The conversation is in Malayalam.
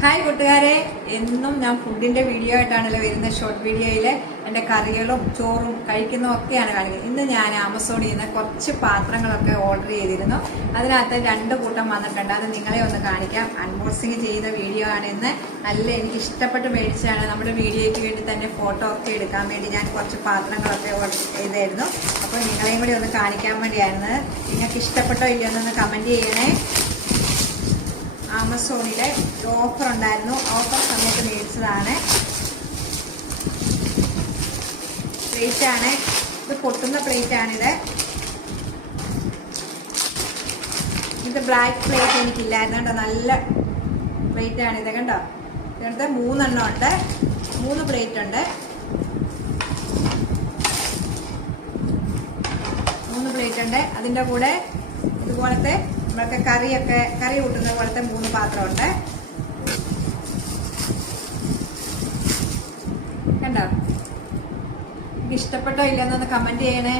ഹായ് കൂട്ടുകാരെ, എന്നും ഞാൻ ഫുഡിന്റെ വീഡിയോ ആയിട്ടാണല്ലോ വരുന്നത്. ഷോർട്ട് വീഡിയോയിൽ എൻ്റെ കറികളും ചോറും കഴിക്കുന്നതൊക്കെയാണ് കാണിക്കുന്നത്. ഇന്ന് ഞാൻ ആമസോണിൽ നിന്ന് കുറച്ച് പാത്രങ്ങളൊക്കെ ഓർഡർ ചെയ്തിരുന്നു. അതിനകത്ത് 2 കൂട്ടം വന്നിട്ടുണ്ട്. അത് നിങ്ങളെ ഒന്ന് കാണിക്കാം. അൺബോക്സിങ് ചെയ്ത വീഡിയോ ആണ് ഇന്ന്. നല്ല എനിക്ക് ഇഷ്ടപ്പെട്ട് മേടിച്ചതാണ്. നമ്മുടെ വീഡിയോയ്ക്ക് വേണ്ടി തന്നെ ഫോട്ടോ ഒക്കെ എടുക്കാൻ വേണ്ടി ഞാൻ കുറച്ച് പാത്രങ്ങളൊക്കെ ഓർഡർ ചെയ്തായിരുന്നു. അപ്പോൾ നിങ്ങളെയും കൂടി ഒന്ന് കാണിക്കാൻ വേണ്ടിയായിരുന്നു. നിങ്ങൾക്ക് ഇഷ്ടപ്പെട്ടോ ഇല്ലയോ എന്നൊന്ന് കമൻറ്റ് ചെയ്യണേ. ആമസോണിലെ ഓഫർ ഉണ്ടായിരുന്നു. ഓഫർ സമയത്ത് മേടിച്ചതാണ്. പ്ലേറ്റാണ് ഇത്, പൊട്ടുന്ന പ്ലേറ്റാണിത്. ഇത് ബ്ലാക്ക് പ്ലേറ്റ് എനിക്കില്ലായിരുന്നു കേട്ടോ. നല്ല പ്ലേറ്റാണിത് കണ്ടോ. ഇതിനകത്ത് 3 എണ്ണം ഉണ്ട്. 3 പ്ലേറ്റ് ഉണ്ട്. 3 പ്ലേറ്റ് ഉണ്ട്. അതിൻ്റെ കൂടെ ഇതുപോലത്തെ നമ്മളൊക്കെ കറി കൂട്ടുന്ന പോലത്തെ 3 പാത്രമുണ്ട്. കണ്ടോ? എനിക്ക് ഇഷ്ടപ്പെട്ടോ ഇല്ലെന്നൊന്ന് കമന്റ് ചെയ്യണേ.